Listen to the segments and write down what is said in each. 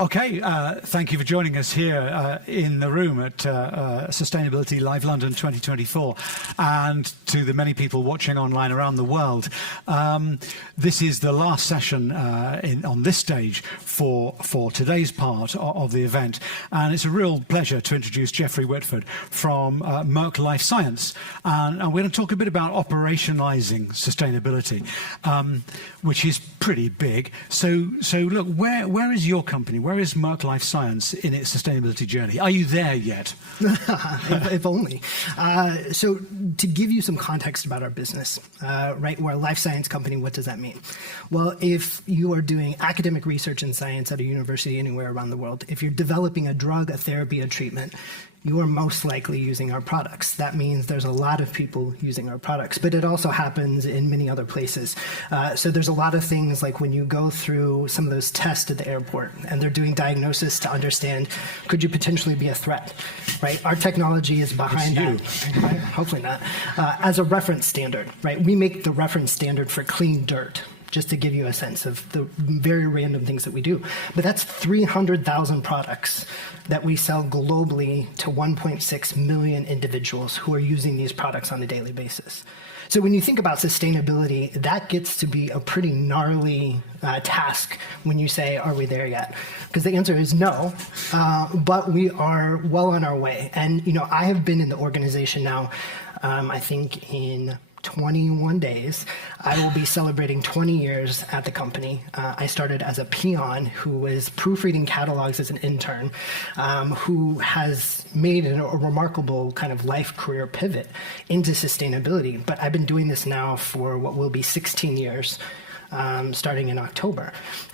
Okay, thank you for joining us here in the room at Sustainability Live London 2024, and to the many people watching online around the world. This is the last session on this stage for today's part of the event, and it's a real pleasure to introduce Jeffrey Whitford from Merck Life Science, and we're going to talk a bit about operationalizing sustainability, which is pretty big. So look, where is your company? Where is Merck Life Science in its sustainability journey? Are you there yet? if only. So to give you some context about our business, right, we're a life science company. What does that mean? Well, if you are doing academic research in science at a university anywhere around the world, if you're developing a drug, a therapy, a treatment, you are most likely using our products. That means there's a lot of people using our products, but it also happens in many other places. So there's a lot of things like when you go through some of those tests at the airport and they're doing diagnosis to understand, could you potentially be a threat, right? Our technology is behind that. Hopefully not. As a reference standard, right? We make the reference standard for clean dirt, just to give you a sense of the very random things that we do. But that's 300,000 products that we sell globally to 1.6 million individuals who are using these products on a daily basis. So when you think about sustainability, that gets to be a pretty gnarly task when you say, are we there yet? Because the answer is no, but we are well on our way. And I have been in the organization now, I think in 21 days. I will be celebrating 20 years at the company. I started as a peon who was proofreading catalogs as an intern, who has made a remarkable kind of life career pivot into sustainability. But I've been doing this now for what will be 16 years, starting in October.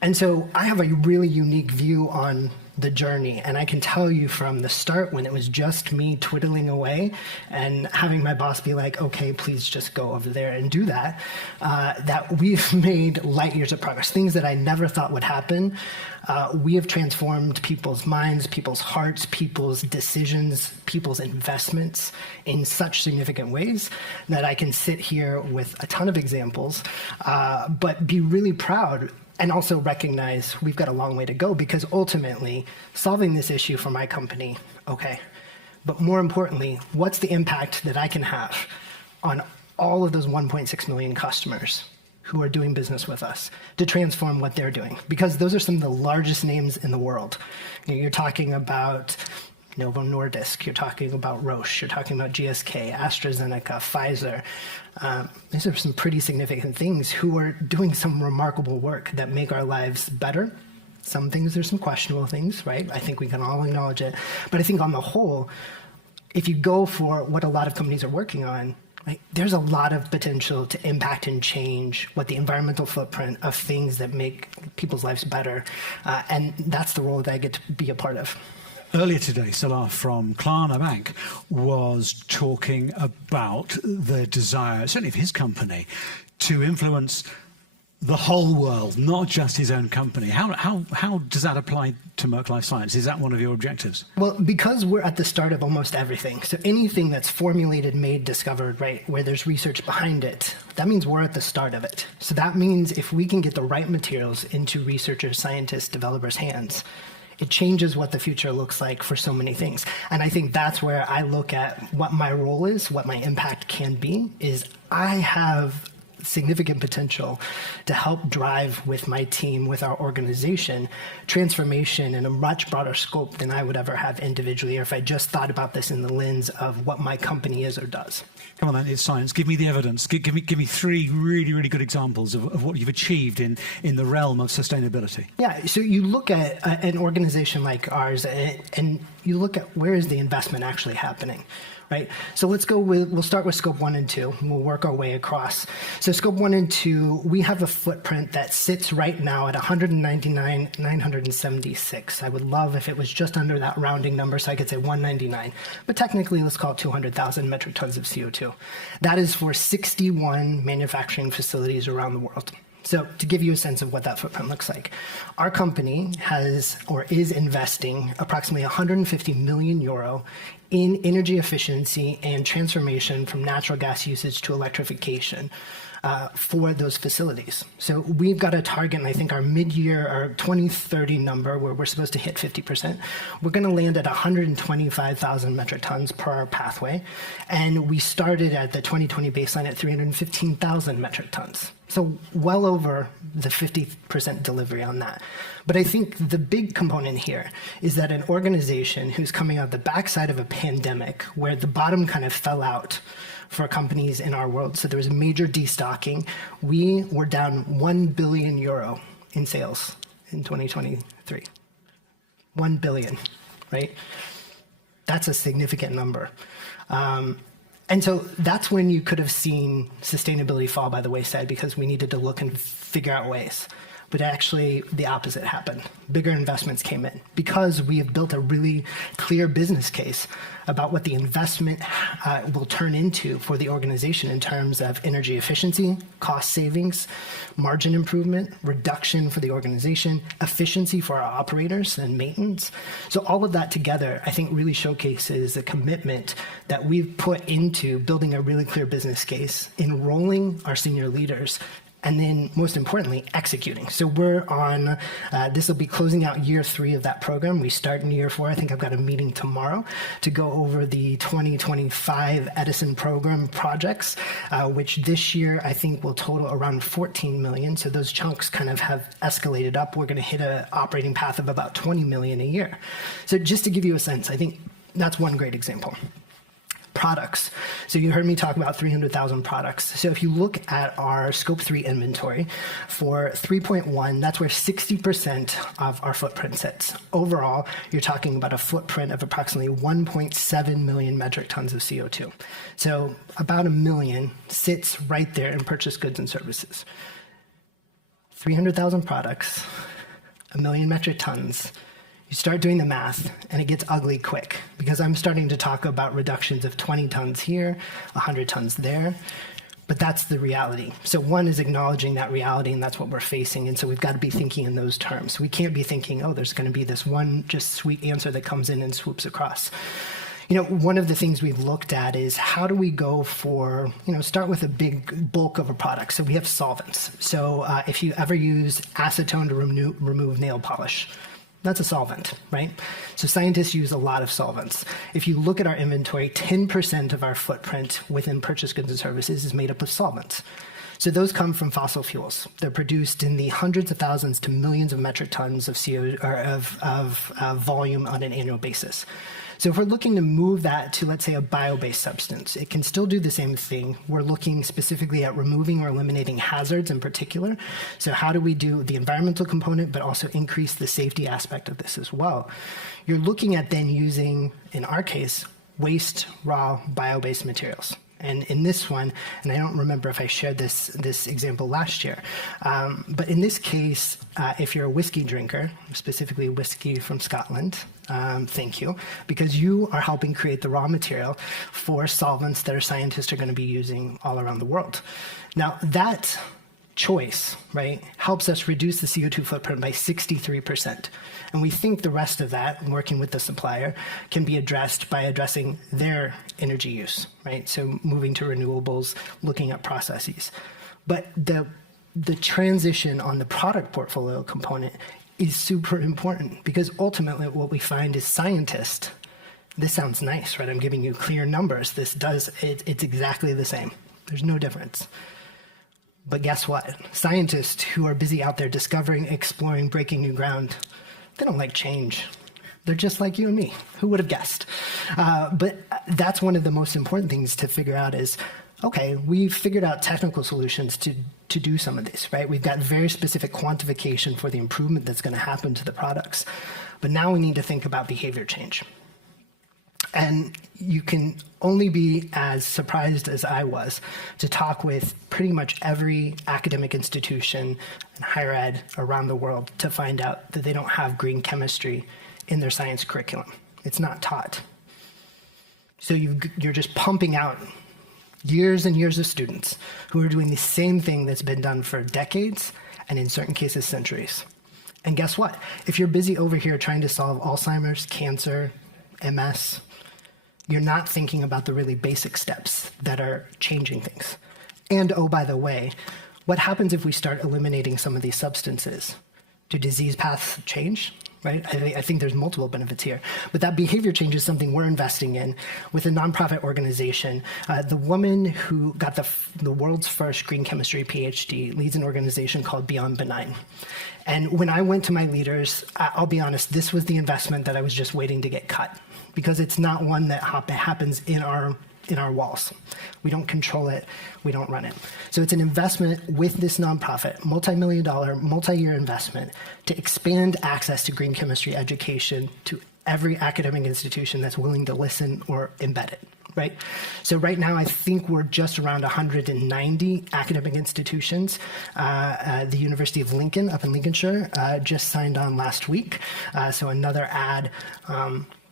And so I have a really unique view on the journey. And I can tell you from the start, when it was just me twiddling away and having my boss be like, okay, please just go over there and do that, that we've made light years of progress. Things that I never thought would happen. We have transformed people's minds, people's hearts, people's decisions, people's investments in such significant ways that I can sit here with a ton of examples, but be really proud and also recognize we've got a long way to go, because ultimately solving this issue for my company, okay, but more importantly, what's the impact that I can have on all of those 1.6 million customers who are doing business with us to transform what they're doing? Because those are some of the largest names in the world. You're talking about Novo Nordisk, you're talking about Roche, you're talking about GSK, AstraZeneca, Pfizer. These are some pretty significant things who are doing some remarkable work that make our lives better. Some things, there's some questionable things, right? I think we can all acknowledge it. But I think on the whole, if you go for what a lot of companies are working on, right, there's a lot of potential to impact and change what the environmental footprint of things that make people's lives better. And that's the role that I get to be a part of. Earlier today, Salah from Klarna Bank was talking about the desire, certainly of his company, to influence the whole world, not just his own company. How does that apply to Merck Life Science? Is that one of your objectives? Well, because we're at the start of almost everything, so anything that's formulated, made, discovered, right, where there's research behind it, that means we're at the start of it. So that means if we can get the right materials into researchers, scientists, developers' hands, it changes what the future looks like for so many things. And I think that's where I look at what my role is, what my impact can be, is I have significant potential to help drive with my team, with our organization, transformation in a much broader scope than I would ever have individually, or if I just thought about this in the lens of what my company is or does. Come on then, it's science. Give me the evidence. Give me three really, really good examples of what you've achieved in the realm of sustainability. Yeah, so you look at an organization like ours and you look at where is the investment actually happening, right? So we'll start with scope 1 and 2, and we'll work our way across. So scope 1 and 2, we have a footprint that sits right now at 199,976. I would love if it was just under that rounding number, so I could say 199. But technically, let's call it 200,000 metric tons of CO2. That is for 61 manufacturing facilities around the world. So to give you a sense of what that footprint looks like, our company has or is investing approximately 150 million euro in energy efficiency and transformation from natural gas usage to electrification for those facilities. So we've got a target, and I think our mid-year, our 2030 number, where we're supposed to hit 50%, we're going to land at 125,000 metric tons per our pathway. And we started at the 2020 baseline at 315,000 metric tons. So well over the 50% delivery on that. But I think the big component here is that an organization who's coming out the backside of a pandemic where the bottom kind of fell out for companies in our world, so there was a major destocking. We were down 1 billion euro in sales in 2023. 1 billion, right? That's a significant number. And so that's when you could have seen sustainability fall by the wayside, because we needed to look and figure out ways. But actually, the opposite happened. Bigger investments came in because we have built a really clear business case about what the investment will turn into for the organization in terms of energy efficiency, cost savings, margin improvement, reduction for the organization, efficiency for our operators and maintenance. So all of that together, I think, really showcases the commitment that we've put into building a really clear business case, enrolling our senior leaders, and then most importantly, executing. So we're on, this will be closing out year 3 of that program. We start in year 4. I think I've got a meeting tomorrow to go over the 2025 Edison program projects, which this year I think will total around 14 million. So those chunks kind of have escalated up. We're gonna hit an operating path of about 20 million a year. So just to give you a sense, I think that's one great example. Products. So you heard me talk about 300,000 products. So if you look at our scope 3 inventory for 3.1, that's where 60% of our footprint sits. Overall, you're talking about a footprint of approximately 1.7 million metric tons of CO2. So about 1 million sits right there in purchased goods and services. 300,000 products, 1 million metric tons. You start doing the math, and it gets ugly quick, because I'm starting to talk about reductions of 20 tons here, 100 tons there, but that's the reality. So one is acknowledging that reality, and that's what we're facing, and so we've got to be thinking in those terms. We can't be thinking, oh, there's going to be this one just sweet answer that comes in and swoops across. You know, one of the things we've looked at is how do we go for, start with a big bulk of a product. So we have solvents. So if you ever use acetone to remove nail polish, that's a solvent, right? So scientists use a lot of solvents. If you look at our inventory, 10% of our footprint within purchased goods and services is made up of solvents. So those come from fossil fuels. They're produced in the hundreds of thousands to millions of metric tons of CO, or of volume on an annual basis. So if we're looking to move that to, let's say, a bio-based substance, it can still do the same thing. We're looking specifically at removing or eliminating hazards in particular. So how do we do the environmental component, but also increase the safety aspect of this as well? You're looking at then using, in our case, waste, raw, bio-based materials. And in this one, and I don't remember if I shared this example last year, but in this case, if you're a whiskey drinker, specifically whiskey from Scotland, thank you, because you are helping create the raw material for solvents that our scientists are going to be using all around the world. Now, that choice, right, helps us reduce the CO2 footprint by 63%. And we think the rest of that, working with the supplier, can be addressed by addressing their energy use, right? So moving to renewables, looking at processes. But the transition on the product portfolio component is super important, because ultimately what we find is scientists, this sounds nice, right? I'm giving you clear numbers. It's exactly the same. There's no difference. But guess what? Scientists who are busy out there discovering, exploring, breaking new ground, they don't like change. They're just like you and me. Who would have guessed? But that's one of the most important things to figure out is, okay, we've figured out technical solutions to do some of this, right? We've got very specific quantification for the improvement that's going to happen to the products. But now we need to think about behavior change. And you can only be as surprised as I was to talk with pretty much every academic institution and higher ed around the world to find out that they don't have green chemistry in their science curriculum. It's not taught. So you're just pumping out years and years of students who are doing the same thing that's been done for decades, and in certain cases, centuries. And guess what? If you're busy over here trying to solve Alzheimer's, cancer, MS, you're not thinking about the really basic steps that are changing things. And oh, by the way, what happens if we start eliminating some of these substances? Do disease paths change? Right? I think there's multiple benefits here. But that behavior change is something we're investing in with a nonprofit organization. The woman who got the world's first green chemistry PhD leads an organization called Beyond Benign. And when I went to my leaders, I'll be honest, this was the investment that I was just waiting to get cut, because it's not one that happens in our walls. We don't control it, we don't run it. So it's an investment with this nonprofit, multi-million-dollar, multi-year investment to expand access to green chemistry education to every academic institution that's willing to listen or embed it, right? So right now, I think we're just around 190 academic institutions. The University of Lincoln up in Lincolnshire just signed on last week, so another ad.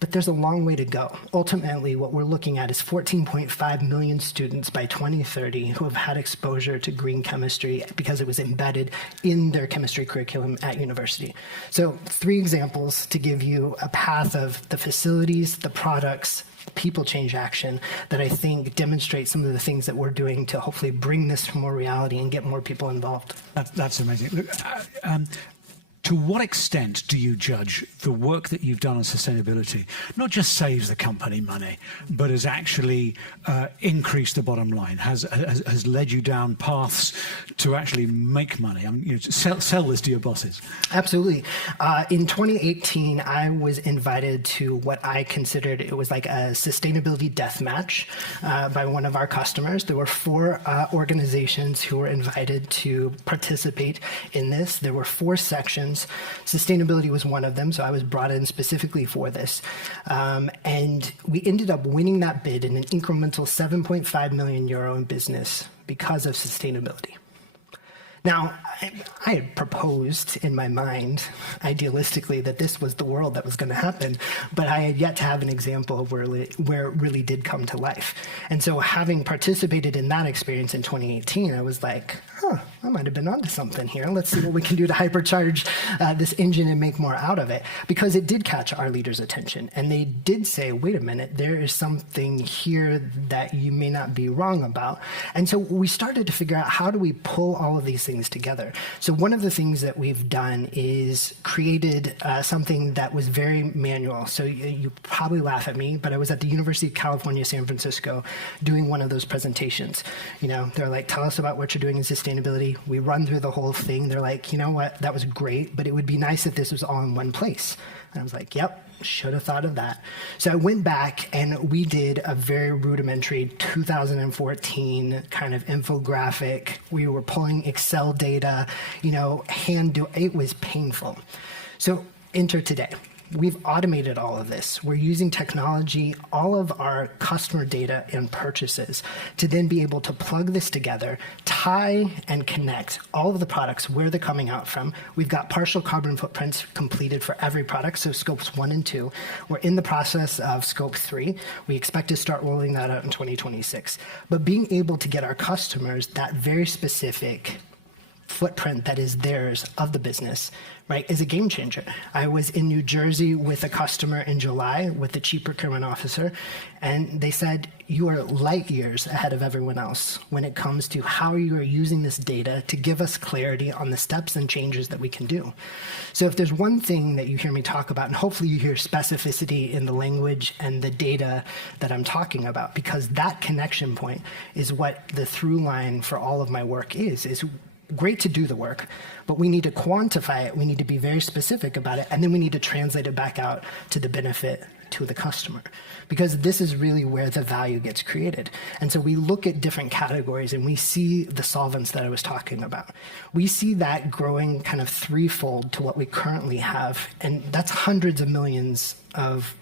But there's a long way to go. Ultimately, what we're looking at is 14.5 million students by 2030 who have had exposure to green chemistry because it was embedded in their chemistry curriculum at university. So 3 examples to give you a path of the facilities, the products, people change action that I think demonstrate some of the things that we're doing to hopefully bring this to more reality and get more people involved. That's amazing. Look, to what extent do you judge the work that you've done on sustainability not just saves the company money, but has actually increased the bottom line, has led you down paths to actually make money? I mean, sell this to your bosses. Absolutely. In 2018, I was invited to what I considered, it was like a sustainability death match by one of our customers. There were 4 organizations who were invited to participate in this. There were 4 sections. Sustainability was one of them, so I was brought in specifically for this. And we ended up winning that bid in an incremental 7.5 million euro in business because of sustainability. Now, I had proposed in my mind, idealistically, that this was the world that was going to happen, but I had yet to have an example of where it really did come to life. And so having participated in that experience in 2018, I was like, I might have been onto something here. Let's see what we can do to hypercharge this engine and make more out of it. Because it did catch our leaders' attention. And they did say, wait a minute, there is something here that you may not be wrong about. And so we started to figure out, how do we pull all of these things together? So one of the things that we've done is created something that was very manual. So you probably laugh at me, but I was at the University of California, San Francisco, doing one of those presentations. They're like, tell us about what you're doing in sustainability. We run through the whole thing. They're like, you know what, that was great, but it would be nice if this was all in one place. And I was like, yep, should have thought of that. So I went back and we did a very rudimentary 2014 kind of infographic. We were pulling Excel data, it was painful. So enter today. We've automated all of this. We're using technology, all of our customer data and purchases to then be able to plug this together, tie and connect all of the products, where they're coming out from. We've got partial carbon footprints completed for every product, so scopes 1 and 2. We're in the process of scope 3. We expect to start rolling that out in 2026. But being able to get our customers that very specific footprint that is theirs of the business, right, is a game changer. I was in New Jersey with a customer in July with the chief procurement officer, and they said, you are light years ahead of everyone else when it comes to how you are using this data to give us clarity on the steps and changes that we can do. So if there's one thing that you hear me talk about, and hopefully you hear specificity in the language and the data that I'm talking about, because that connection point is what the through line for all of my work is great to do the work, but we need to quantify it. We need to be very specific about it. And then we need to translate it back out to the benefit to the customer, because this is really where the value gets created. And so we look at different categories and we see the solvents that I was talking about. We see that growing kind of threefold to what we currently have. And that's hundreds of millions of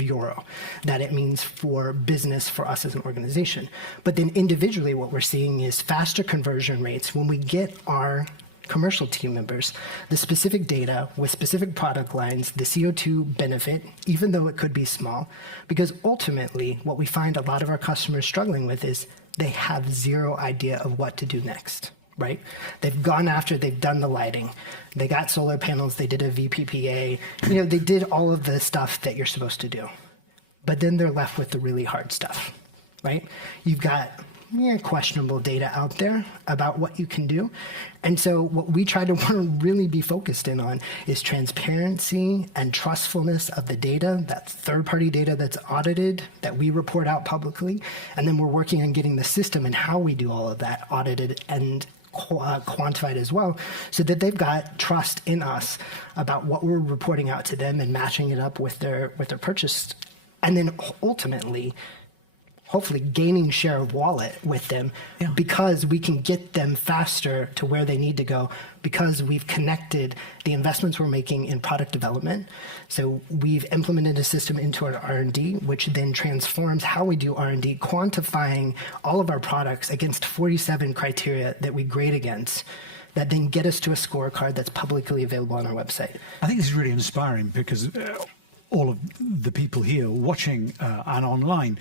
euro that it means for business, for us as an organization. But then individually, what we're seeing is faster conversion rates when we get our commercial team members the specific data with specific product lines, the CO2 benefit, even though it could be small, because ultimately what we find a lot of our customers struggling with is they have zero idea of what to do next. Right? They've gone after, they've done the lighting, they got solar panels, they did a VPPA, they did all of the stuff that you're supposed to do. but then they're left with the really hard stuff, right? You've got questionable data out there about what you can do. And so what we try to really be focused in on is transparency and trustfulness of the data, that third-party data that's audited, that we report out publicly. And then we're working on getting the system and how we do all of that audited and quantified as well, so that they've got trust in us about what we're reporting out to them and matching it up with their purchase. And then ultimately, hopefully gaining share of wallet with them because we can get them faster to where they need to go because we've connected the investments we're making in product development. So we've implemented a system into our R&D, which then transforms how we do R&D, quantifying all of our products against 47 criteria that we grade against, that then get us to a scorecard that's publicly available on our website. I think this is really inspiring because all of the people here watching and online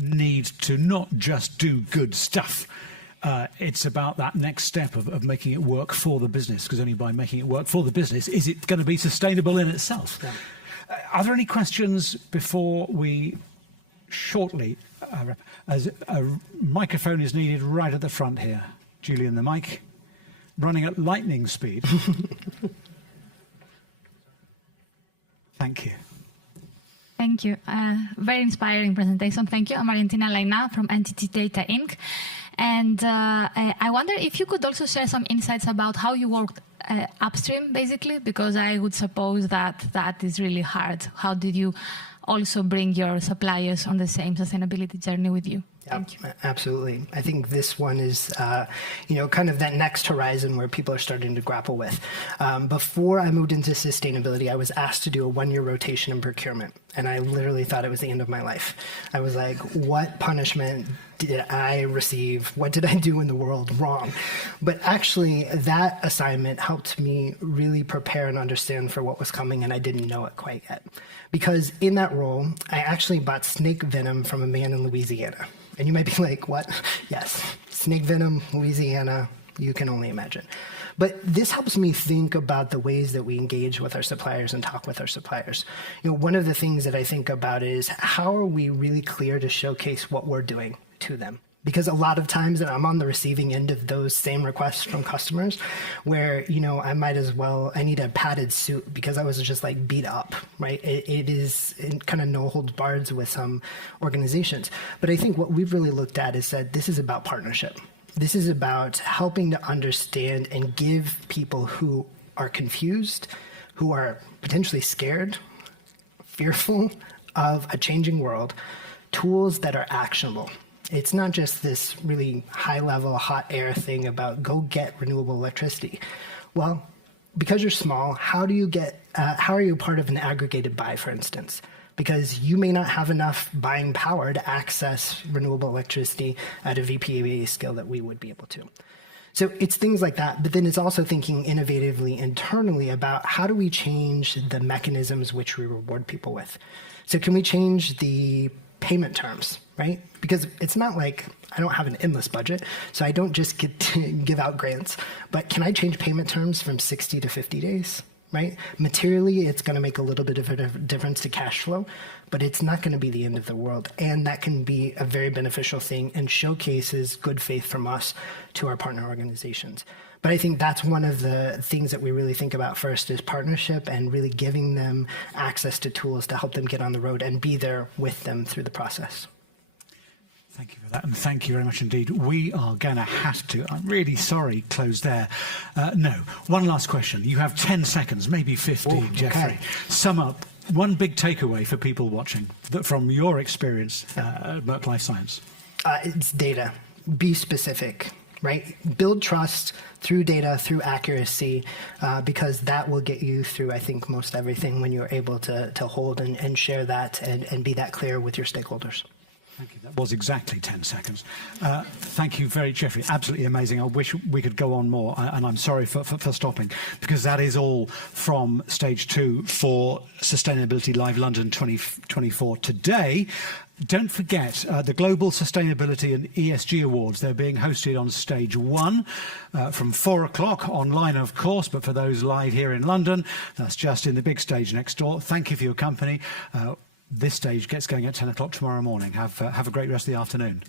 need to not just do good stuff. It's about that next step of making it work for the business, because only by making it work for the business is it going to be sustainable in itself. Yeah. Are there any questions before we shortly, as a microphone is needed right at the front here. Julian, the mic, running at lightning speed. Thank you. Thank you. Very inspiring presentation. Thank you. I'm Valentina Laina from Entity Data Inc. And I wonder if you could also share some insights about how you worked upstream, basically, because I would suppose that that is really hard. How did you also bring your suppliers on the same sustainability journey with you? Thank you. Absolutely. I think this one is, kind of that next horizon where people are starting to grapple with. Before I moved into sustainability, I was asked to do a one-year rotation in procurement, and I literally thought it was the end of my life. I was like, what punishment did I receive? What did I do in the world wrong? But actually, that assignment helped me really prepare and understand for what was coming, and I didn't know it quite yet. Because in that role, I actually bought snake venom from a man in Louisiana. And you might be like, what? Yes, snake venom, Louisiana, you can only imagine. But this helps me think about the ways that we engage with our suppliers and talk with our suppliers. One of the things that I think about is how are we really clear to showcase what we're doing to them? Because a lot of times that I'm on the receiving end of those same requests from customers where, I need a padded suit because I was just like beat up, right? It is kind of no holds barred with some organizations. But I think what we've really looked at is that this is about partnership. This is about helping to understand and give people who are confused, who are potentially scared, fearful of a changing world, tools that are actionable. It's not just this really high-level, hot air thing about go get renewable electricity. Well, because you're small, how are you part of an aggregated buy, for instance? Because you may not have enough buying power to access renewable electricity at a VPA scale that we would be able to. So it's things like that, but then it's also thinking innovatively internally about how do we change the mechanisms which we reward people with. So can we change the payment terms, right? Because it's not like I don't have an endless budget, so I don't just get to give out grants, but can I change payment terms from 60 to 50 days, right? Materially, it's going to make a little bit of a difference to cash flow, but it's not going to be the end of the world. And that can be a very beneficial thing and showcases good faith from us to our partner organizations. But I think that's one of the things that we really think about first is partnership and really giving them access to tools to help them get on the road and be there with them through the process. Thank you for that, and thank you very much indeed. We are going to have to, I'm really sorry, close there. No, one last question. You have 10 seconds, maybe 50, Jeffrey. Okay. Sum up one big takeaway for people watching that from your experience at Merck Life Science. It's data. Be specific. Right? Build trust through data, through accuracy, because that will get you through, I think, most everything when you're able to hold and share that and be that clear with your stakeholders. Thank you. That was exactly 10 seconds. Thank you very, Jeffrey. Absolutely amazing. I wish we could go on more, and I'm sorry for stopping, because that is all from stage 2 for Sustainability Live London 2024 today. Don't forget the Global Sustainability and ESG Awards. They're being hosted on stage 1 from 4 o'clock online, of course, but for those live here in London, that's just in the big stage next door. Thank you for your company. This stage gets going at 10 o'clock tomorrow morning. Have a great rest of the afternoon.